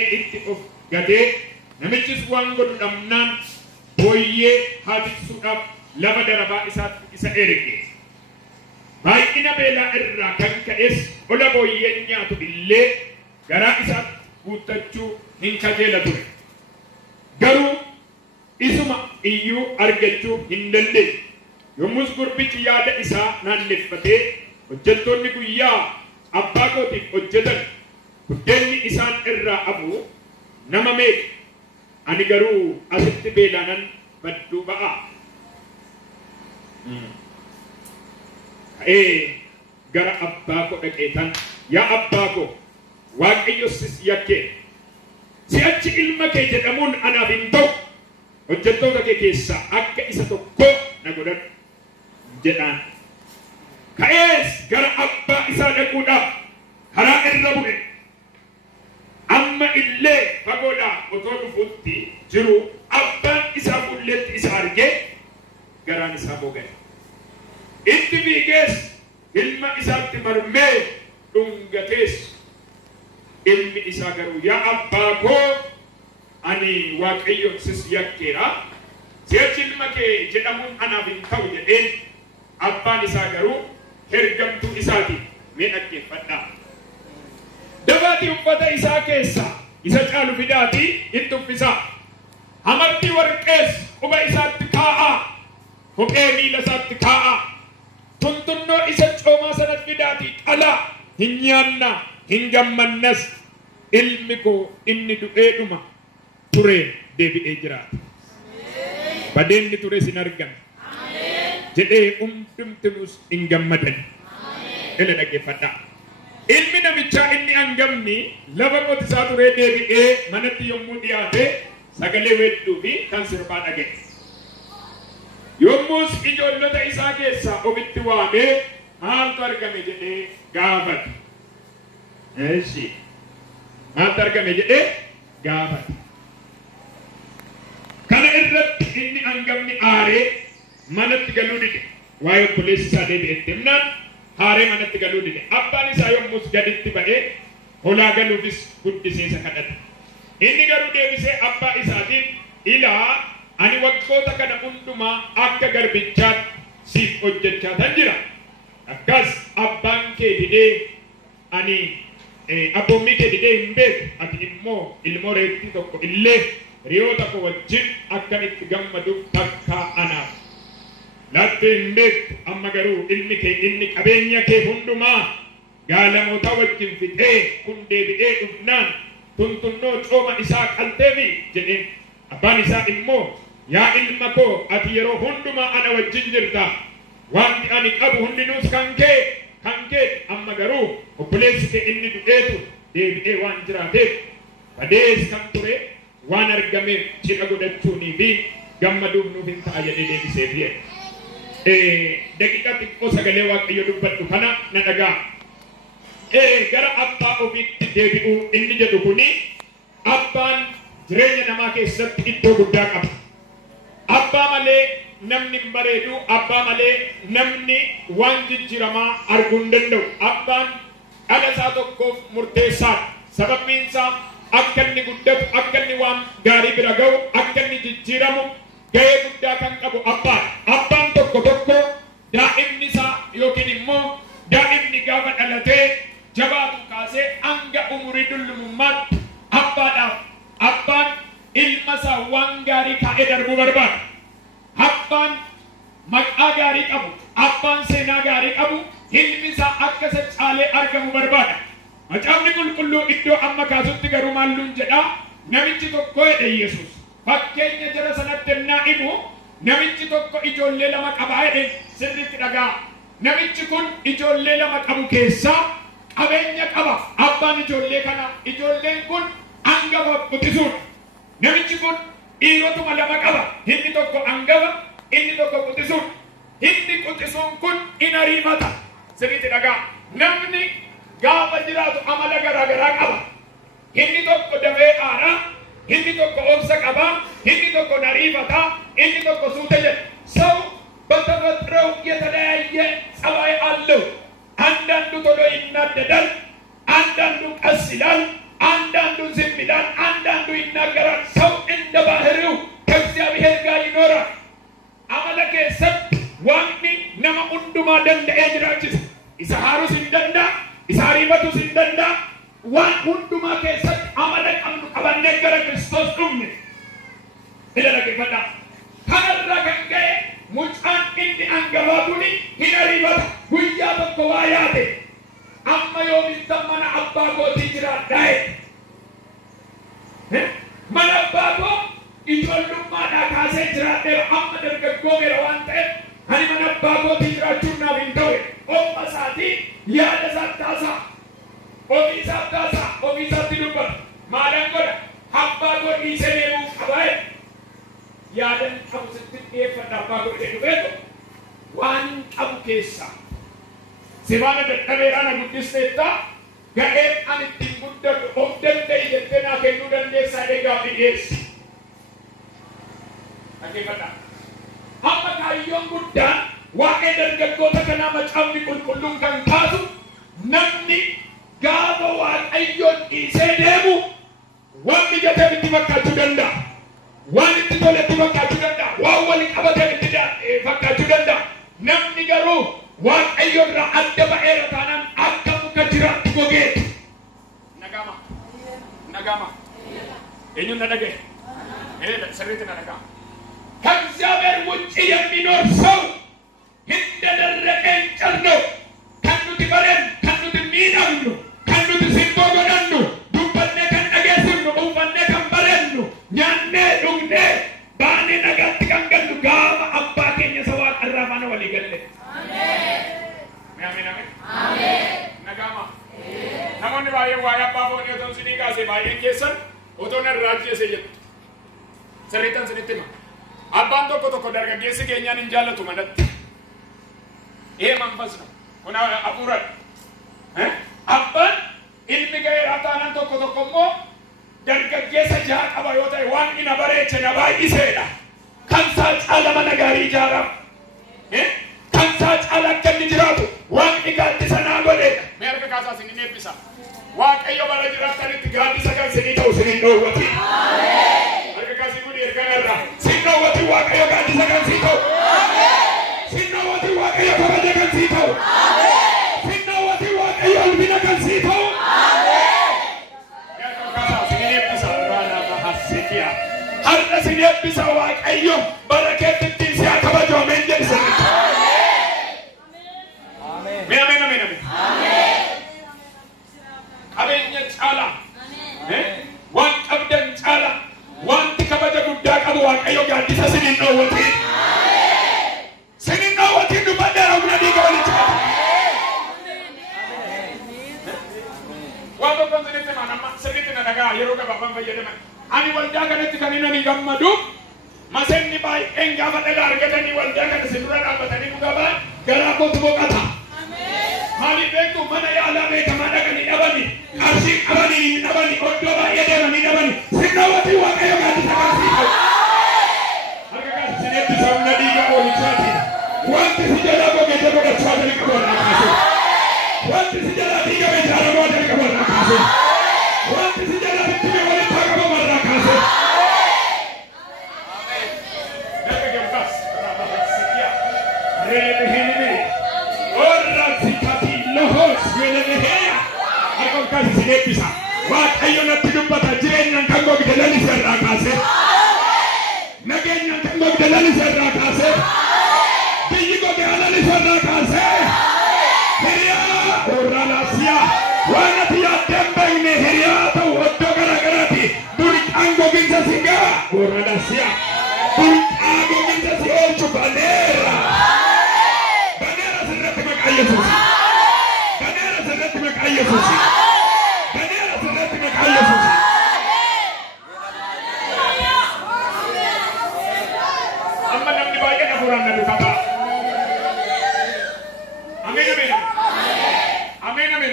itti of gadee namichis waan godhu dhabnaan booyyee haadisuudhaaf lafa darabaa isaatti isa erge. Baay'ina beelaa irraa kan ka'es ola booyyeen nyaatu illee garaa isaatti guuttachuu hin kajeela ture. Garuu isuma iyyuu argachuu hin dandeenye. Yommus gurbichi yaada isaa naanneffatee hojjettoonni guyyaa abbaa kootiif hojjetan buddeenni isaan irraa abu nama meeqa? Ani garuu asitti beelaanan badduu ba'a. Gara abbaa koo dhaqeetan yaa abbaa koo Waaqayyo sis yakkee si'achi ilma kee jedhamuun anaaf hin ta'u hojjettoota kee keessaa akka isa tokko na godhadhu jedhaan. Ka'ees gara abbaa isaa dhaquudhaaf karaa irra bu'e. Amma illee fagoodhaa otoo dhufuutti jiru abbaan isaa fuulleetti isa argee garaan isaa boga'e. Itti fiigees ilma isaatti marmee dhungatees. Ilmi isaa garuu yaa abbaa koo ani Waaqayyo sis yakkeera si'achi ilma kee jedhamuun anaaf hin ta'u jedheen. Abbaan isaa garuu hergamtuu isaati mee dhaggeeffadhaa. Dabaatii uffata isaa keessaa isa caalu fidaatii itti uffisaa. Amartii warqees quba isaatti kaa'aa. Kophee miila isaatti kaa'aa. Tuntunnoo isa coomaa sanatti fidaatii qalaa. Hin nyaannaa hin gammannas. Ilmi koo inni du'eedhuma ture deebi'ee jiraata. Badeenni ture sin argan jedhee hundumtinuus hin gammadan. Ila dhaggeeffadhaa. Ilmi namichaa inni hangafni lafa qotisaa turee deebi'ee manatti yommuu dhiyaate sagalee weedduu fi kan sirbaa dhaga'e. Yommus ijoollota isaa keessaa ofitti waamee maaltu argame jedhee gaafate. Maaltu argame jedhee gaafate. Kana irratti inni hangafni aaree manatti galuu dide. Waa'ee obboleessi isaa deebi'etti himnaan aaree manatti galuu dide. Abbaan isaa yommus gaditti ba'ee holaa galuufis guddisee isa kadhate. Inni garuu deebisee abbaa isaatiin ilaa ani waggoota kana hundumaa akka garbichaatti siif hojjechaa tan jira. Akkas abbaan kee didee ani abboommii kee didee hin beeku. Ati immoo ilmoo reettii tokko illee hiriyoota koo wajjin akkamitti gammaduuf takkaa anaaf laattee hin beektu. Amma garuu ilmi kee inni qabeenya kee hundumaa gaalamoota wajjin fixee kun deebi'ee dhufnaan tuntunnoo cooma isaa qalteefi jedheen. Abbaan isaa immoo yaa ilma koo ati yeroo hundumaa ana wajjin jirta. Wanti ani qabu hundinuus kan kee. Amma garuu obboleessi kee inni du'eetu deebi'ee waan jiraateef badees kan ture waan argameef cidha godhachuunii fi gammaduuf nuuf hin ta'a jedhee deebiseef jedhe. Daqiiqa xiqqoo sagalee Waaqayyo dubbadhu kana na dhagaa. Gara abbaa ofiitti deebi'uu inni jedhu kuni abbaan jireenya namaa keessatti iddoo guddaa qaba. Abbaa malee namni hin bareedu. Abbaa malee namni waan jijjiiramaa arguu hin danda'u. Abbaan dhala isaa tokkoof murteessaadha. Sababbiin isaa akka inni guddatu, akka inni waan gaarii bira ga'u, akka inni jijjiiramu ga'ee guddaa kan qabu abbaadha. Abbaan tokko daa'imni isaa yookiin immoo daa'imni gaafa dhalatee jabaatu kaasee hanga umurii dullumummaatti abbaadhaaf. Abbaan ilma isaa waan gaarii kaa'ee darbuu barbaada. Abbaan maqaa gaarii qabu, abbaan seenaa gaarii qabu, ilmi isaa akka isa caalee argamu barbaada. Macaafni qulqulluu iddoo amma kaasutti garuu maalluun jedhaa namichi tokko jedhe Yesuus. Fakkeenya jara sanatti ennaa himu namichi tokko ijoollee lama qabaa jedhe sirriitti dhagaa. Namichi kun ijoollee lama qabu keessaa qabeenya qaba. Abbaan ijoollee kana ijoolleen kun hangafa quxisuudha. Namichi kun dhiirotuma lama qaba. Inni tokko hangafa, inni tokko quxisuudha. Inni quxisuun kun in ariifata. Sirriitti dhagaa. Namni gaafa jiraatu amala garaagaraa qaba. Inni tokko dafee aaraa, inni tokko obsa qaba, inni tokko nariifata, inni tokko suuta jedha. ሰው በተፈጥሮው የተለያየ ጸባይ አለው። አንዳንዱ ቶሎ ይናደዳል፣ አንዳንዱ ቀስ ይላል፣ አንዳንዱ አንዳንዱ ዝም ይላል፣ አንዳንዱ ይናገራል። ሰው እንደ ባህሪው ከእግዚአብሔር ጋር ይኖራል። አመለከ ሰብ ዋኒ ነማ ሁንዱማ ደንደኤ ጅራችስ ኢሳሃሩ ሲንደንዳ ኢሳሪበቱ ሲንደንዳ ዋን ሁንዱማ ከሰብ አመለክ አምዱ ቀበነ ገረ ክርስቶስ ዱምነ ኢለለከፈዳ ካራ ከንገ ሙጫን እንዲ አንገባቱኒ ሂነሪበታ ጉያ በኮዋያቴ አማዮ ቢተመና አባጎ ትጅራዳይ ማን አባጎ ኢቶሉማ ዳካሴ ጅራዴ አመደር ገጎሜ ረዋንቴ አኒ ማን አባጎ ትጅራቹና ቢንተው ኦማሳቲ ያደሳታሳ ኦሚሳታሳ ኦሚሳቲሉባ ማዳንጎዳ አባጎ ኢሰኔሙ ቀባይ ያደን አቡስት ኤፈዳ አባጎ ደዱበቶ ዋን ቀቡኬሳ ሲባነ ደተቤራና ጉዲስቴታ ገኤ አንቲን ጉደዱ ኦምደንደ ይደተና ከኑ ደንደሳ ደጋ ቢኤስ አኬፈዳ አመካዮን ጉዳን ዋቄ ደርገጎተ ከና መጫምኒ ቁልቁሉን ከንካሱ ነምኒ ጋቦ ዋቀዮን ኢሴደሙ ወሚ ገተ ብትመካቹ ደንዳ ዋን ትቶለ ትመካቹ ደንዳ ዋወል ቀበተ ብትዳ ፈካቹ ደንዳ ነምኒ ገሩ ዋቀዮራ አደባ ኤረታናን አከሙ ከጅራት ጎጌት ነጋማ እኙ ነደገ ሰሪት ነጋ ከእግዚአብሔር ውጭ የሚኖር ሰው እንደደረቀ እንጨት ነው። ከኑት በረን ከኑት ሚናኑ ከኑት ሲቦጎዳኑ ዱበነ ከነገስኑ ኡፈነ ከበረኑ ኛኔ ዱግኔ ባኔ ነጋት ከንገሉ ጋማ አባቴኝ ሰዋ ቀራማነ ወሊገለ አሜን አሜን ነጋማ ነሞኒ ባየ ዋያ ባቦ ኔቶን ሲኒጋሴ ባየን ኬሰን ኦቶነ ራጅ ሰየት ሰሪተን ስንትማ አባን ቶኮ ደርገጌስ ከኛን እንጃለቱ ማለት ይሄ መንፈስ ነው ሆና አቡራ አባን ኢልሚ ገይራታናን ቶኮሞ ደርገጌስ ጃቀባ ዮታይ ዋን ኢነበሬቸ ነባይሴዳ ካንሳ ጫለማ ነጋሪ ጃራ ካንሳ ጫላ ከንጅራቱ ዋን ኢጋዲሰና ጎዴ ሜርከ ካሳ ሲኒኔብሳ ዋቀዮ ባለጅራታን ኢጋዲሰ ካን ሲኒተው ሲኒኖወቲ አሜን አርከ ካሲ ጉዲ እርገነራ ሲኖወቲ ዋቀዮ ጋዲሰ ካን ሲተው አሜን ሲኖወቲ ዋቀዮ ከበደ ካን ሲተው አሜን ሲኖወቲ ዋቀዮ አልቢና ካን ሲተው አሜን ሜርከ ካሳ ሲኒኔብሳ ራና ማሐሲኪያ ሀርነ ሲኒኔብሳ ዋቀዮ በረከት ዲሲያ ከበጆ መንጀስ አበኘ ጫላ ዋን ቀብደን ጫላ ዋን ከበደ ጉዳ ቀቡ ዋቀዮ ጋዲሰ ሲኒኖወቲ ሲኒኖወቲ ዱበደራ ጉዲ ጎልቻ ዋዶ ኮንዘኔት ማናማ ሰሪት ነጋ የሮጋ ባባን ፈየደማ አኒ ወልዳ ከነት ከኒነኒ ገመዱ ማሰኒ ባይ እንጋ ፈደጋ አርገተኒ ወልዳ ከነ ሲዱራ አበተኒ ሙጋባ ገራኮት ቦቃታ ማሊ ቤቱ መነ ያላቤ ከማዳከኒ ነባኒ አርሲ አባኒ ነባኒ ኦዶባ የደረኒ ነባኒ ሲናወቲ ዋቀዮ ጋዲሰ ካሲቶ አርገጋ ሲኔት ሰውነዲ ጋር ወልቻቲ ዋንት ሲጀላ ቦጌተ ቦጋ ቻደል ከቦና ካሱ ዋንት ሲጀላ ዲጋ በጃራ ቦጋ ከቦና ካሱ ዋንት ሲጀላ ብትሜ ወለ ታቀቦ ማራ ካሱ አሜን ለከገባስ ራባሲያ ረለበሄኔ ሎሆስ ወለነሄያ አቆንካስ ሲኔፒሳ ዋቀዮ ነጥዱበታ ጅሬኛን ከንጎ ግደለኒ ሰራ ካሴ ነገኛን ከንጎ ግደለኒ ሰራ ካሴ ብይጎ ገለኒ ሰራ ካሴ ሄሪያ ኦራላሲያ ዋናት ያደምበይኔ ሄሪያ ተው ወዶ ገራገራቲ ዱርቃንጎ ግንዘ ሲጋ ኦራላሲያ ዱርቃንጎ ግንዘ ሲኦልቹ ባኔራ ስረት መቃየሱሲ ኢየሱስ በኔራ ስለት መቃየሱስ አመናም ዲባየና ሆራና ዱካታ አሜን አሜን አሜን አሜን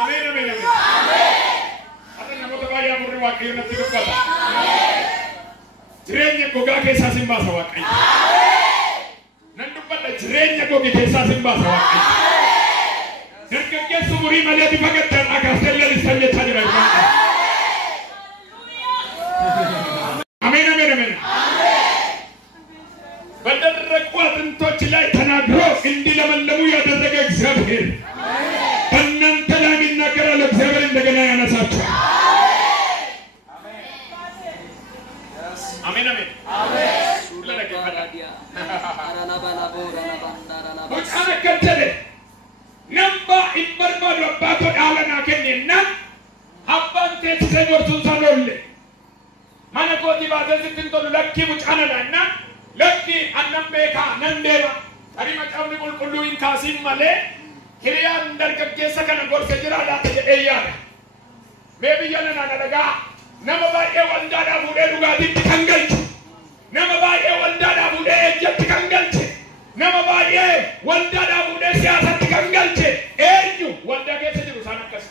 አሜን አሜን አተና ሞተባያ ሙሪ ዋቀዮ ነጥዱባታ ጅሬኛ ጎጋ ከሳ ሲምባሳ ዋቀዮ ነንዱበለ ጅሬኛ ጎጋ ከሳ ሲምባሳ ዋቀዮ Yesu muri malee difagatte akaselle lisanye tajira. Amen amen amen. በደረቁት እንቶች ላይ ተናግሮ እንዲለመለሙ ያደረገ እግዚአብሔር በእናንተ ላይ ይናገራል። እግዚአብሔር እንደገና ያነሳችኋል። አሜን አሜን አሜን። ለነገራዲያ አራና ባላቦ አራና ባንዳራና ወጣነ ከተለ ነምባ ይበርባዶ አባቶ ዳለና ከነና አባንቴ ተሰዶርቱን ሳሎል ማነቆቲ ባደዝንቶን ለኪ ሙጫነና ለኪ አነምቤካ ነንዴባ አሪማ ጫውኒ ቁልቁሉ ኢንካሲም ማለ ሂሪያን ደርገጌሰ ከነ ጎርሰ ጅራላ ተጀያለ ሜቢያነና ነደጋ ነመባኤ ወልዳዳ ቡዴ ዱጋቲ ተንገልች ነመባኤ ወልዳዳ ቡዴ እጀት ተንገልች ነመባኤ ወልዳዳ ቡዴ ሲያሰት ተንገልች ኤኙ ወልዳጌ ተጅሩ ሳነከስ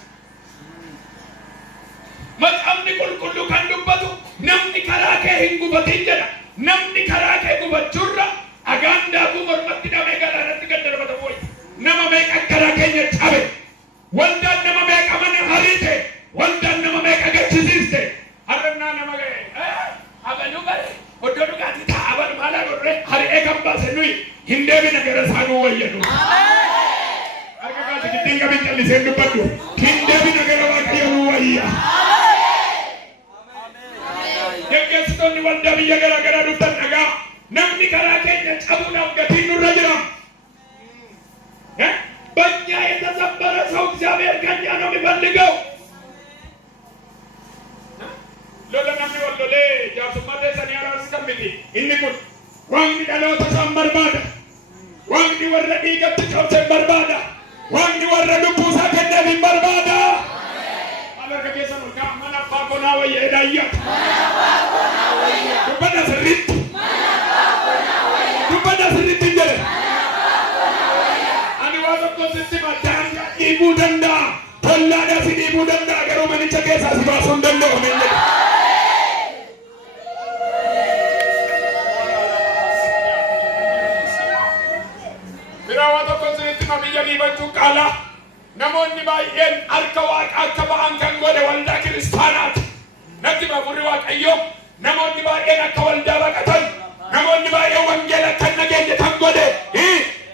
መጣምኒ ቁልቁሉ ከንዱበቱ ነምኒ ከራከ ሂንጉበቲ ጀዳ namni karaa kee gubachurra agaandaa gumarmatti dhamee galaanatti gaddarabata boy nama meeqa karaa keenya cabe waldaan nama meeqa mana hariite waldaan nama meeqa gachisiiste harrannaa nama ga'e abanu bare oddoo dhugaatii ta'aban maalaa gorre hari'ee kan baase nuyi hin deebina gara isaanuu wayyadu harka kaase gittiin qabin calliseen dubbadhu hin deebina gara waaqayyoonuu wayya Yaggeessitoonni waldaa biyya garaa garaa dhuftan dhagaa namni karaa keenya cabuudhaaf gatiin nurra jira. በእኛ የተሰበረ ሰው እግዚአብሔር ከኛ ነው የሚፈልገው። ለለናም ወልዶሌ ጃሱማቴ ሰኒያራስ ከሚቲ ኢንኩን ዋንዲ ዳሎታ ሰምበርባዳ ዋንዲ ወረዲ ገብተው ሰምበርባዳ ዋንዲ ወረዱ ቡሳ ከደቢ በርባዳ አለከ ከሰኑ ካማና ባቆና ወይ ሄዳያ Dubada sirrit jere ani wazo ko sitti madanga ibu danda tollada si ibu danda garo manicha kesa si basun dando amenne bira wazo ko sitti mamiya libantu kala namonni bayen arkawa akaba ankan gode walda kristanat natti ba burri waqayyo namoonni baay'een akka waldaa baqatan namoonni baay'een wangeela kan nageenya tan godhe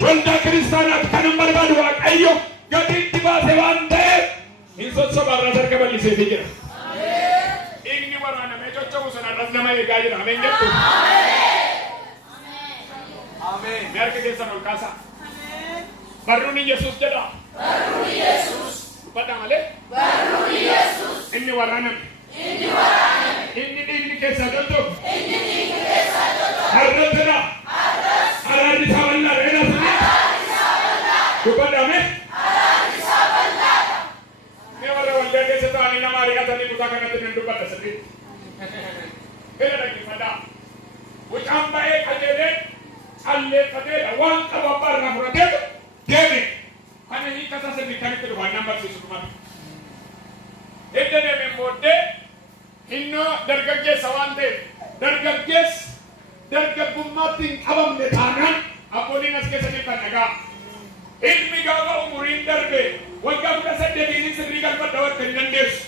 waldaa kiristaanaaf kan hin barbaadu waaqayyo gatiitti baase waan ta'eef hin sossobarraa sarka bal'iseefii jira. Dhiigni waraanamee cocca'u sanarras nama eegaa jira. Ameen jettu. Mee harka keessan ol kaasaa. Barruun Yesuus jedha. Barruun Yesuus. Dubbadha malee. Barruun Yesuus. Inni waraaname. Inni dhiigni keessaa dhodhu. Harratira. Araarri isaa bal'aa dha. Dubbadhaame. Mee warra waldaa keessa ta'anii nama ari'atanii kutaa kanatti nan dubbadha sirrii. Ila dhaggeeffadhaa. Wucaan ba'ee qajeelee calleeffateedha waan qabu abbaa irraa fudhateetu deeme. Kana hiika isaa sirrii kanitti dhufaan nan barsiisu dhumatu. Edda deemeen booddee inno dargaggeessa waan ta'eef dargaggeessi dargaggummaatti hin qabamne taanaan abbooliin as keessa jirtan dhagaa. Ilmi gaafa umuriin darbe waggaa 18 sirrii galfadha warra hin dandeessu.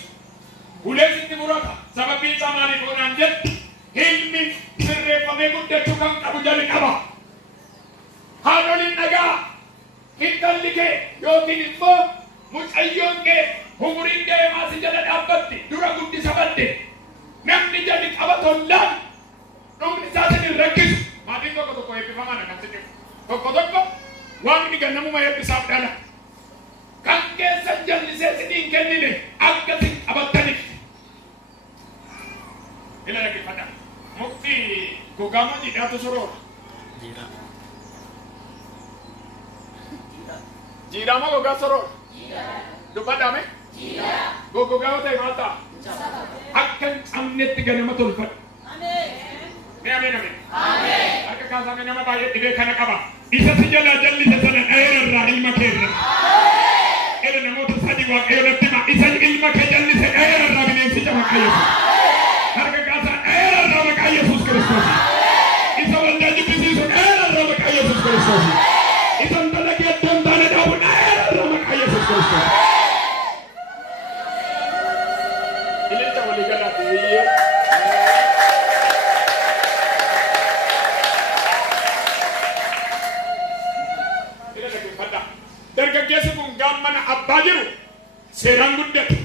Ulee sitti murata sababii isaa maaliif oonaan jedhu ilmi sirreeffamee guddachuu kan qabu jalqaba. Haadholiin dhagaa intalli kee yookiin immoo mucayyoon kee umuriin deemaa si jala dhaabbatti dura guddisa badde namni jali qabatollaan dhumni isaa sin hin rakkisu. Maatiin tokko tokko eebbifaman akkan sin jiru tokko tokko waaqni gannamuma eebbisaaf dhala kan keessa jallisee sin hin kennine akka sin qabattaniif. Ila dhaggeeffadha. Mukti gogaama jiidhaatu soroora. Jiidhaama gogaa soroora. Dubbadhaame. Gogogaa ta'e maal ta'a? Akka hin cabnetti ganama tolfadha. Mee ameen ameen. Akka kaasame nama baay'ee dhibee kana qaba. Isa si jalaa jallise sana dheerarraa ilma keerra. Ela namoota sadi waaqayyo natti hima. Isa ilma kee jallise dheerarraa bineensicha maqaa Yesuus. Harka kaasaa dheerarraa maqaa Yesuus Kiristoos. Isa waldaa jibbisiisu dheerarraa maqaa Yesuus Kiristoos. Isa intala kee iddoon taane dhaabu dheerarraa maqaa Yesuus Kiristoos. ililcha walii galaati biyyee. Dargaggeessi kun gaammana abbaa jiru seeraan guddate.